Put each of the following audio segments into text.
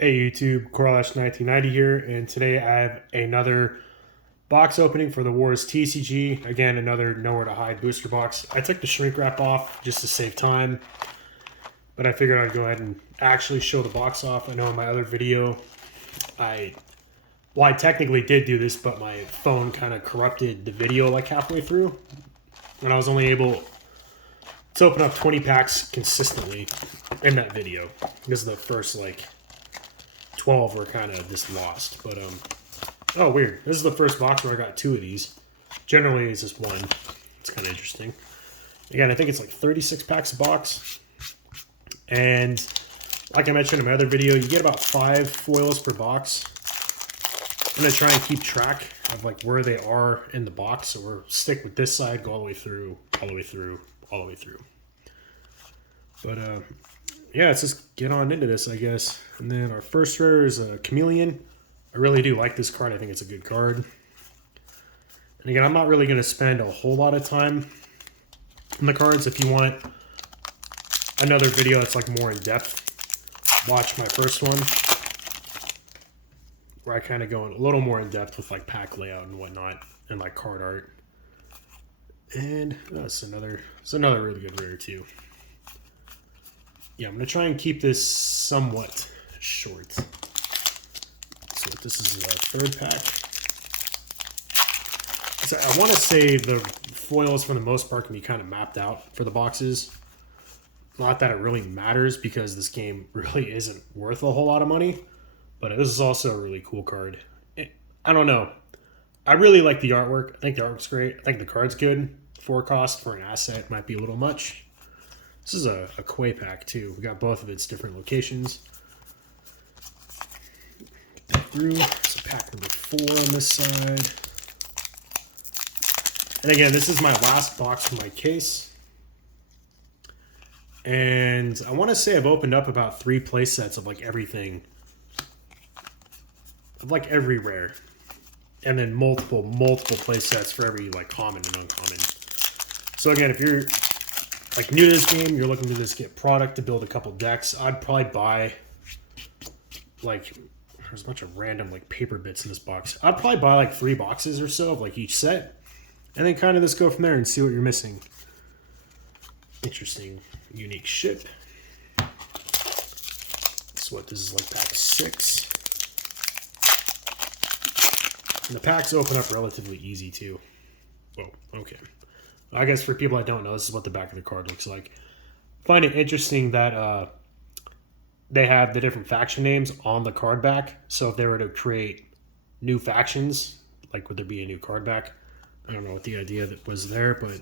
Hey YouTube, Corlash1990 here, and today I have another box opening for the WARS TCG. Again, another Nowhere to Hide booster box. I took the shrink wrap off just to save time, but I figured I'd go ahead and actually show the box off. I know in my other video, I technically did do this, but my phone kind of corrupted the video like halfway through, and I was only able to open up 20 packs consistently in that video because the first 12 were kind of just lost. But oh, weird, this is the first box where I got two of these. Generally it's just one. It's kind of interesting. Again, I think it's like 36 packs a box, and like I mentioned in my other video, you get about 5 foils per box. I'm gonna try and keep track of like where they are in the box, so we'll stick with this side, go all the way through, all the way through, all the way through. But yeah, let's just get on into this, I guess. And then our first rare is a Chameleon. I really do like this card. I think it's a good card. And again, I'm not really going to spend a whole lot of time on the cards. If you want another video that's like more in depth, watch my first one, where I kind of go a little more in depth with like pack layout and whatnot, and like card art. And that's another really good rare too. Yeah, I'm going to try and keep this somewhat short. So this is the third pack. So I want to say the foils for the most part can be kind of mapped out for the boxes. Not that it really matters because this game really isn't worth a whole lot of money, but this is also a really cool card. I don't know. I really like the artwork. I think the artwork's great. I think the card's good. 4 cost for an asset might be a little much. This is a Quay pack too. We got both of its different locations. Get that through. So pack number 4 on this side. And again, this is my last box from my case. And I want to say I've opened up about 3 play sets of like everything. Of like every rare. And then multiple play sets for every like common and uncommon. So again, if you're like new to this game, you're looking to just get product to build a couple decks, I'd probably buy like, there's a bunch of random like paper bits in this box. I'd probably buy like 3 boxes or so of like each set, and then kind of just go from there and see what you're missing. Interesting, unique ship. So what, this is like pack 6. And the packs open up relatively easy too. Whoa, okay. I guess for people that don't know, this is what the back of the card looks like. I find it interesting that they have the different faction names on the card back. So if they were to create new factions, like would there be a new card back? I don't know what the idea that was there, but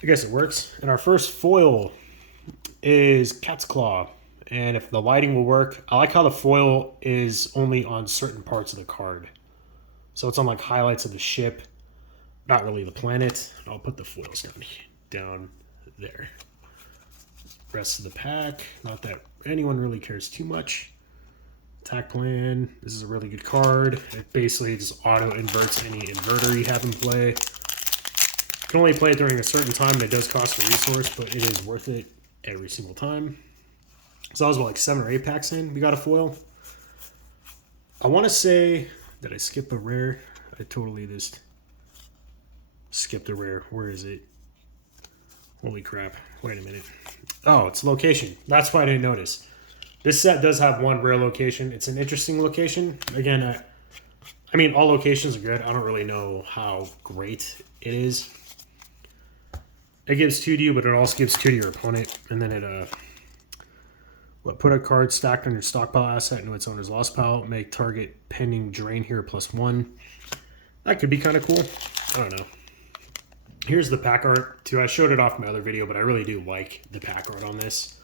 I guess it works. And our first foil is Cat's Claw. And if the lighting will work, I like how the foil is only on certain parts of the card. So it's on like highlights of the ship. Not really the planet. I'll put the foils down there. Rest of the pack. Not that anyone really cares too much. Attack plan. This is a really good card. It basically just auto inverts any inverter you have in play. You can only play it during a certain time, and it does cost a resource, but it is worth it every single time. So that was like 7 or 8 packs in. We got a foil. I want to say, did I skip a rare? I totally just skipped a rare. Where is it? Holy crap. Wait a minute. Oh, it's location. That's why I didn't notice. This set does have 1 rare location. It's an interesting location. Again, I mean, all locations are good. I don't really know how great it is. It gives 2 to you, but it also gives 2 to your opponent. And then it, put a card stacked on your stockpile asset into its owner's lost pile. Make target pending drain here +1. That could be kind of cool. I don't know. Here's the pack art too. I showed it off in my other video, but I really do like the pack art on this.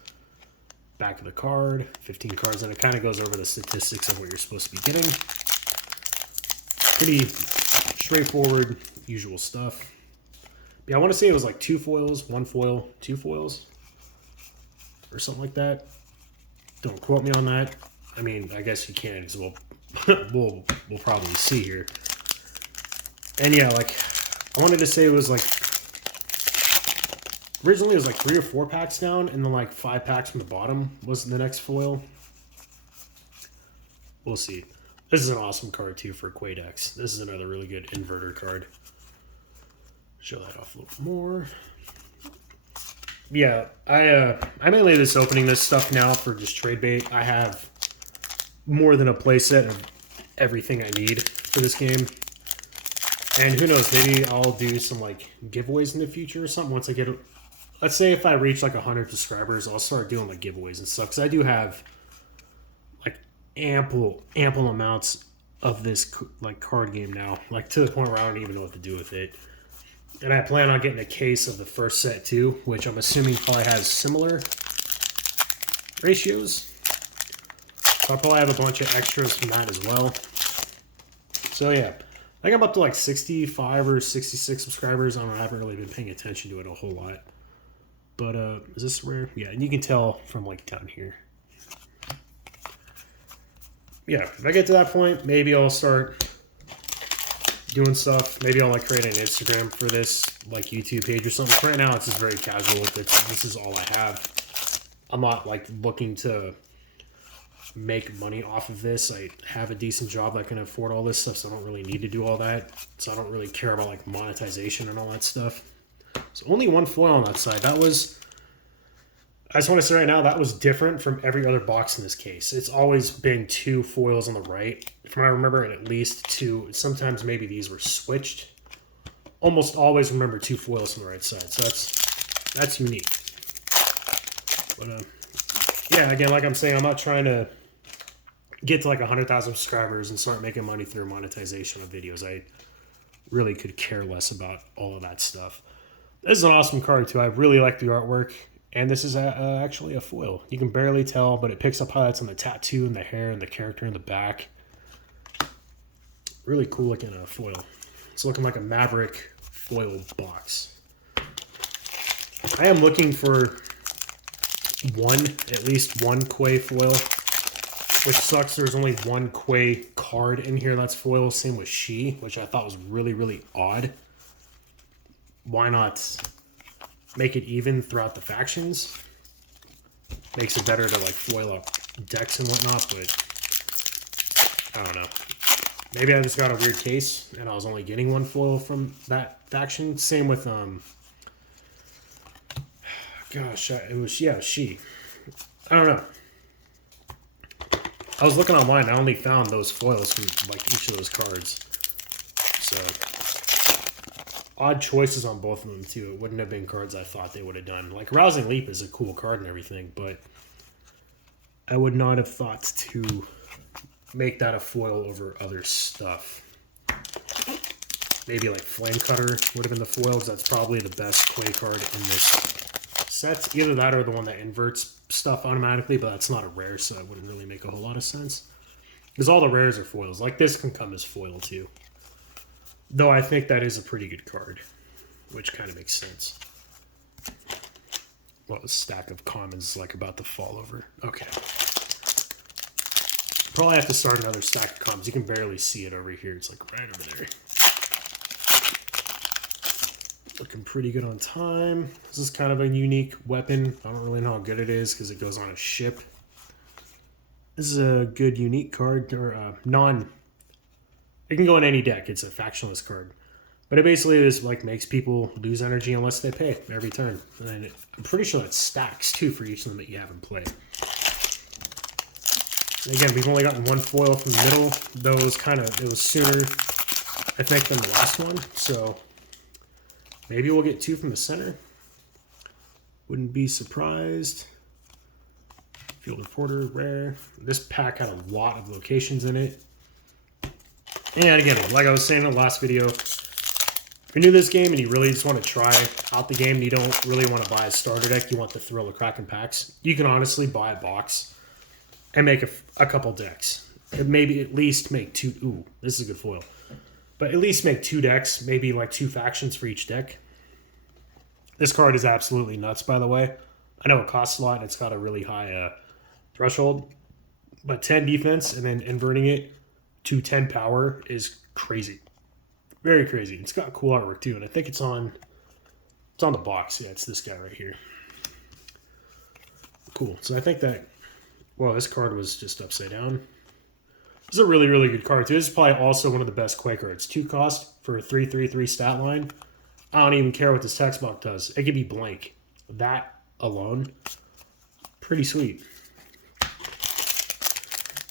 Back of the card, 15 cards, and it kind of goes over the statistics of what you're supposed to be getting. Pretty straightforward, usual stuff. Yeah, I want to say it was like 2 foils, 1 foil, 2 foils, or something like that. Don't quote me on that. I mean, I guess you can, because we'll probably see here. And yeah, like, I wanted to say it was like, originally it was like 3 or 4 packs down, and then like 5 packs from the bottom was the next foil. We'll see. This is an awesome card too for Quay decks. This is another really good inverter card. Show that off a little more. Yeah, I mainly just opening this stuff now for just trade bait. I have more than a playset of everything I need for this game. And who knows, maybe I'll do some like giveaways in the future or something once I get, let's say if I reach like 100 subscribers, I'll start doing like giveaways and stuff. Because I do have like ample amounts of this like card game now, like to the point where I don't even know what to do with it. And I plan on getting a case of the first set too, which I'm assuming probably has similar ratios. So I'll probably have a bunch of extras from that as well. So yeah, I think I'm up to like 65 or 66 subscribers. I don't know, I haven't really been paying attention to it a whole lot. But is this rare? Yeah, and you can tell from like down here. Yeah, if I get to that point, maybe I'll start doing stuff. Maybe I'll like create an Instagram for this like YouTube page or something. For right now, it's just very casual. This is all I have. I'm not like looking to make money off of this. I have a decent job that can afford all this stuff, so I don't really need to do all that. So I don't really care about like monetization and all that stuff. So only one foil on that side. That was, I just want to say right now, that was different from every other box in this case. It's always been 2 foils on the right. From what I remember, and at least 2. Sometimes maybe these were switched. Almost always remember 2 foils on the right side. So that's unique. But yeah, again, like I'm saying, I'm not trying to get to like 100,000 subscribers and start making money through monetization of videos. I really could care less about all of that stuff. This is an awesome card too. I really like the artwork, and this is actually a foil. You can barely tell, but it picks up highlights on the tattoo and the hair and the character in the back. Really cool looking foil. It's looking like a Maverick foil box. I am looking for at least one Quay foil, which sucks. There's only one Quay card in here that's foil. Same with She, which I thought was really, really odd. Why not make it even throughout the factions? Makes it better to like foil up decks and whatnot, but I don't know. Maybe I just got a weird case and I was only getting one foil from that faction. Same with gosh, it was She. I don't know. I was looking online. I only found those foils from like each of those cards. So odd choices on both of them too. It wouldn't have been cards I thought they would have done. Like Rousing Leap is a cool card and everything, but I would not have thought to make that a foil over other stuff. Maybe like Flame Cutter would have been the foils. That's probably the best Quay card in this set. Either that or the one that inverts stuff automatically, but that's not a rare, so it wouldn't really make a whole lot of sense. Because all the rares are foils. Like this can come as foil too. Though I think that is a pretty good card, which kind of makes sense. What a stack of commons is like about to fall over. Okay. Probably have to start another stack of commons. You can barely see it over here. It's like right over there. Looking pretty good on time. This is kind of a unique weapon. I don't really know how good it is because it goes on a ship. This is a good unique card, or it can go in any deck. It's a factionless card. But it basically is like makes people lose energy unless they pay every turn. And I'm pretty sure that stacks too for each of them that you have in play. And again, we've only gotten one foil from the middle. Though it was sooner, I think, than the last one. So maybe we'll get 2 from the center. Wouldn't be surprised. Field Reporter, rare. This pack had a lot of locations in it. And again, like I was saying in the last video, if you're new to this game and you really just want to try out the game and you don't really want to buy a starter deck, you want the thrill of cracking packs, you can honestly buy a box and make a couple decks. And maybe at least make 2. Ooh, this is a good foil. But at least make 2 decks, maybe like 2 factions for each deck. This card is absolutely nuts, by the way. I know it costs a lot and it's got a really high threshold, but 10 defense and then inverting it to 10 power is crazy. Very crazy. It's got cool artwork too, and I think it's on the box. Yeah, it's this guy right here. Cool. So I think that, well, this card was just upside down. It's a really, really good card, too. This is probably also one of the best Quake cards. 2 cost for a 3/3/3 stat line. I don't even care what this text box does. It could be blank. That alone, pretty sweet. So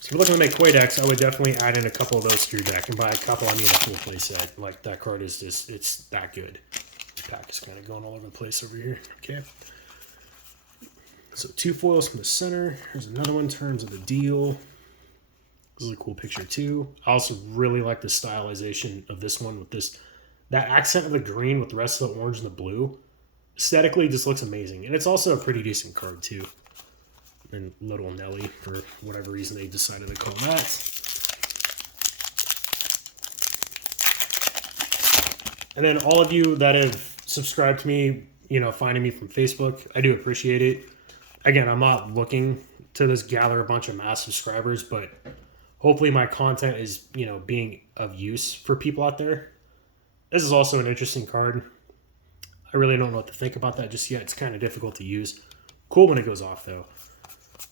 if you're looking to make Quake decks, I would definitely add in a couple of those to your deck. And by a couple, I mean a full play set. Like, that card is just, it's that good. This pack is kind of going all over the place over here. Okay. So 2 foils from the center. Here's another one in terms of the deal. This is a cool picture too. I also really like the stylization of this one with this, that accent of the green with the rest of the orange and the blue. Aesthetically, just looks amazing. And it's also a pretty decent card too. And Little Nelly, for whatever reason they decided to call that. And then all of you that have subscribed to me, you know, finding me from Facebook, I do appreciate it. Again, I'm not looking to just gather a bunch of mass subscribers, but hopefully my content is, you know, being of use for people out there. This is also an interesting card. I really don't know what to think about that just yet. It's kind of difficult to use. Cool when it goes off, though.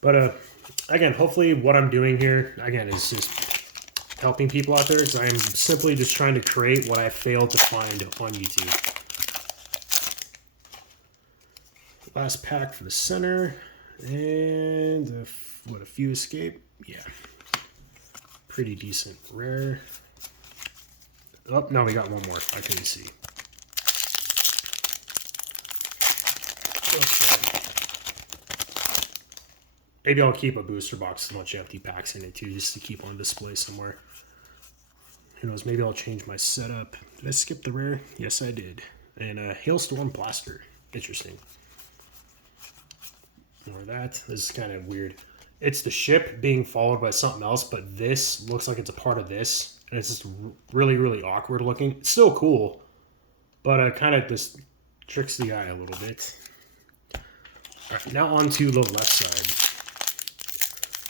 But, again, hopefully what I'm doing here, again, is just helping people out there, because I'm simply just trying to create what I failed to find on YouTube. Last pack for the center. And, what, a few escape? Yeah. Pretty decent rare. Oh, no, we got one more. I couldn't see. Okay. Maybe I'll keep a booster box with a bunch of empty packs in it too, just to keep on display somewhere. Who knows, maybe I'll change my setup. Did I skip the rare? Yes, I did. And a Hailstorm Blaster. Interesting. More of that. This is kind of weird. It's the ship being followed by something else, but this looks like it's a part of this. And it's just really, really awkward looking. It's still cool, but it kind of just tricks the eye a little bit. All right, now on to the left side.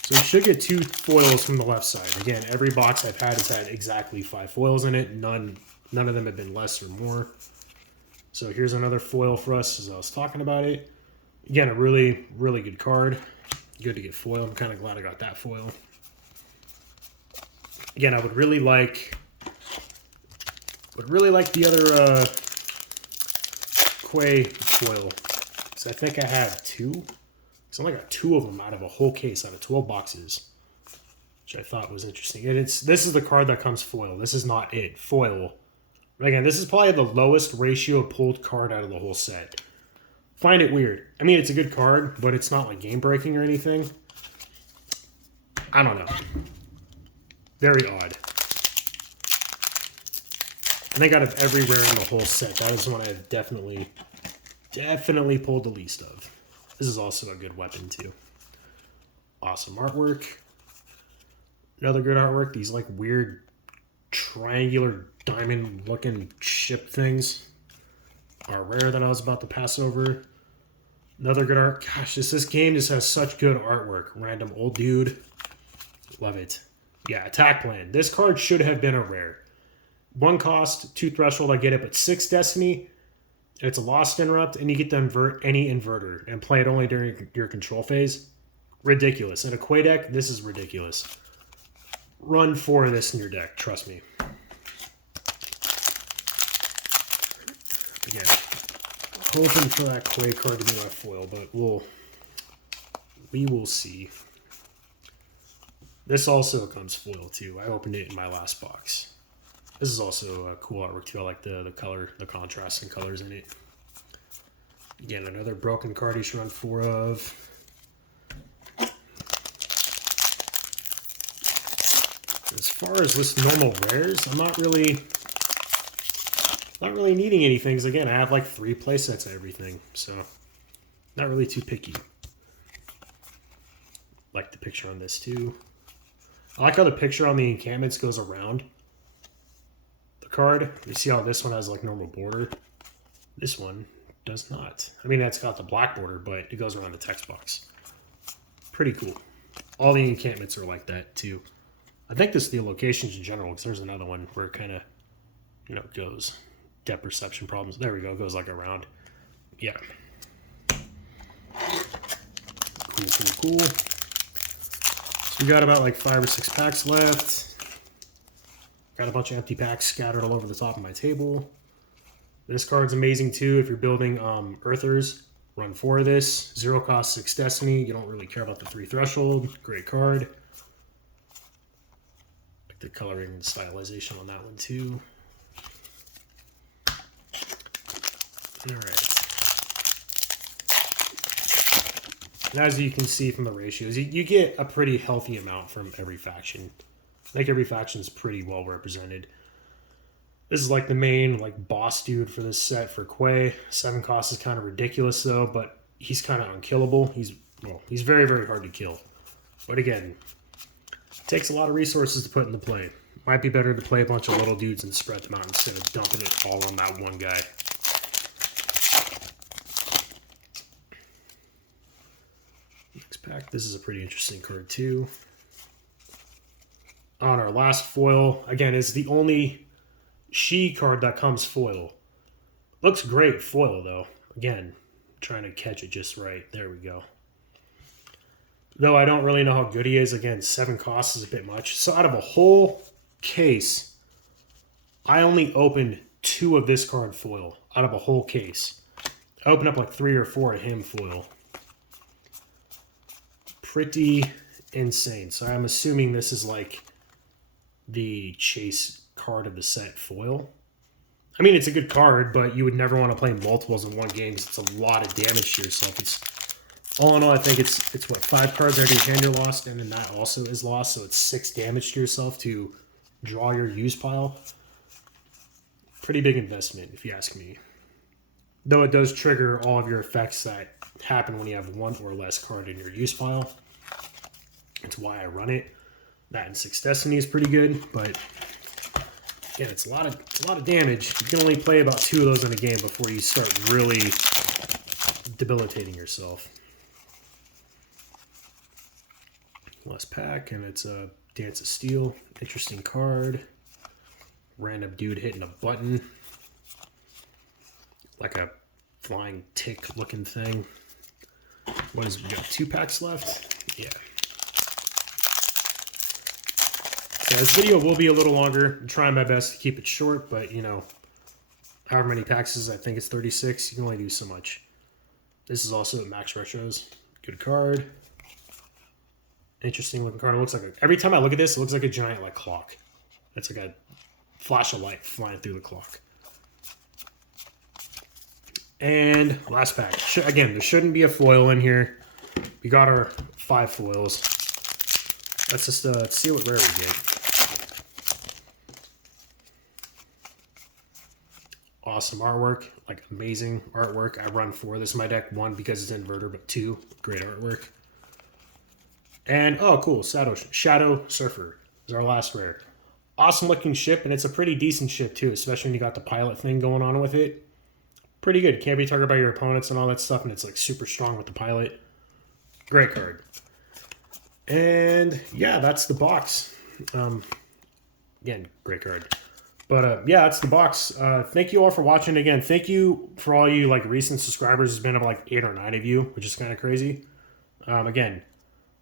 So we should get 2 foils from the left side. Again, every box I've had has had exactly 5 foils in it. None of them have been less or more. So here's another foil for us as I was talking about it. Again, a really, really good card. Good to get foil. I'm kind of glad I got that foil. Again, I would really like the other Quay foil. So I think I have 2. So I only got 2 of them out of a whole case, out of 12 boxes, which I thought was interesting. And this is the card that comes foil. This is not it. Foil. Again, this is probably the lowest ratio pulled card out of the whole set. Find it weird. I mean, it's a good card, but it's not like game breaking or anything. I don't know. Very odd. I think out of every rare in the whole set, that is one I've definitely pulled the least of. This is also a good weapon too. Awesome artwork. Another good artwork. These like weird triangular diamond looking ship things are rare that I was about to pass over. Another good art. Gosh, this game just has such good artwork. Random old dude. Love it. Yeah, attack plan. This card should have been a rare. 1 cost, 2 threshold, I get it, but 6 destiny. It's a lost interrupt, and you get to invert any inverter and play it only during your control phase. Ridiculous. In a Quay deck, this is ridiculous. Run 4 of this in your deck, trust me. Again, hoping for that Quay card to be my foil, but we will see. This also comes foil too. I opened it in my last box. This is also a cool artwork too. I like the color, the contrast and colors in it. Again, another broken card you should run 4 of. As far as this normal rares, I'm not really needing anything. Because again, I have like 3 play sets of everything, so not really too picky. Like the picture on this too. I like how the picture on the encampments goes around the card. You see how this one has like normal border? This one does not. I mean, it's got the black border, but it goes around the text box. Pretty cool. All the encampments are like that too. I think this is the locations in general, because there's another one where it kind of, you know, goes. Depth perception problems. There we go. It goes like around. Yeah. Cool. We got about like 5 or 6 packs left. Got a bunch of empty packs scattered all over the top of my table. This card's amazing too if you're building Earthers. Run 4 of this. 0 cost, 6 Destiny. You don't really care about the 3 threshold. Great card. Like the coloring and stylization on that one too. Alright. And as you can see from the ratios, you get a pretty healthy amount from every faction. I think every faction is pretty well represented. This is like the main like boss dude for this set for Quay. 7 cost is kind of ridiculous though, but he's kind of unkillable. He's very, very hard to kill. But again, it takes a lot of resources to put into play. Might be better to play a bunch of little dudes and spread them out instead of dumping it all on that one guy. Next pack. This is a pretty interesting card too. On our last foil, again, is the only She card that comes foil. Looks great foil though. Again, trying to catch it just right. There we go. Though I don't really know how good he is. Again, 7 costs is a bit much. So out of a whole case, I only opened 2 of this card foil out of a whole case. I opened up like 3 or 4 of him foil. Pretty insane. So I'm assuming this is like the chase card of the set foil. I mean, it's a good card, but you would never want to play multiples in one game because it's a lot of damage to yourself. It's all in all, I think it's what, 5 cards every hand you're lost, and then that also is lost, so it's 6 damage to yourself to draw your use pile. Pretty big investment, if you ask me. Though it does trigger all of your effects that happen when you have 1 or less card in your use pile. That's why I run it. That and 6 Destiny is pretty good, but again, it's a lot of damage. You can only play about 2 of those in a game before you start really debilitating yourself. Last pack, and it's a Dance of Steel. Interesting card. Random dude hitting a button. Like a flying tick looking thing. What is, we got 2 packs left? Yeah. So this video will be a little longer. I'm trying my best to keep it short, but you know, however many packs is, I think it's 36. You can only do so much. This is also at Max Retros. Good card. Interesting looking card. It looks like every time I look at this, it looks like a giant like clock. It's like a flash of light flying through the clock. And last pack. Again, there shouldn't be a foil in here. We got our 5 foils. Let's just see what rare we get. Awesome artwork, like amazing artwork. I run 4 this in my deck. 1 because it's inverter, but 2, great artwork. And oh, cool, Shadow Surfer is our last rare. Awesome looking ship, and it's a pretty decent ship too, especially when you got the pilot thing going on with it. Pretty good. Can't be targeted by your opponents and all that stuff, and it's like super strong with the pilot. Great card. And yeah, that's the box. Again, great card. But yeah, that's the box. Thank you all for watching. Again, thank you for all you like recent subscribers. There's been like 8 or 9 of you, which is kind of crazy. Again,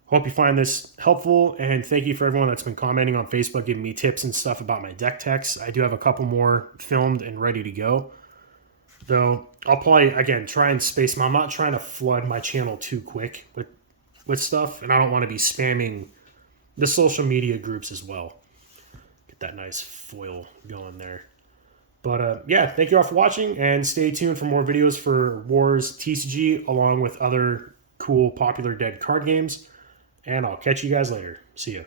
hope you find this helpful, and thank you for everyone that's been commenting on Facebook, giving me tips and stuff about my deck techs. I do have a couple more filmed and ready to go. Though I'll probably, again, try and space them. I'm not trying to flood my channel too quick with stuff, and I don't want to be spamming the social media groups as well. Get that nice foil going there. But yeah, thank you all for watching, and stay tuned for more videos for WARS TCG along with other cool popular dead card games. And I'll catch you guys later. See ya.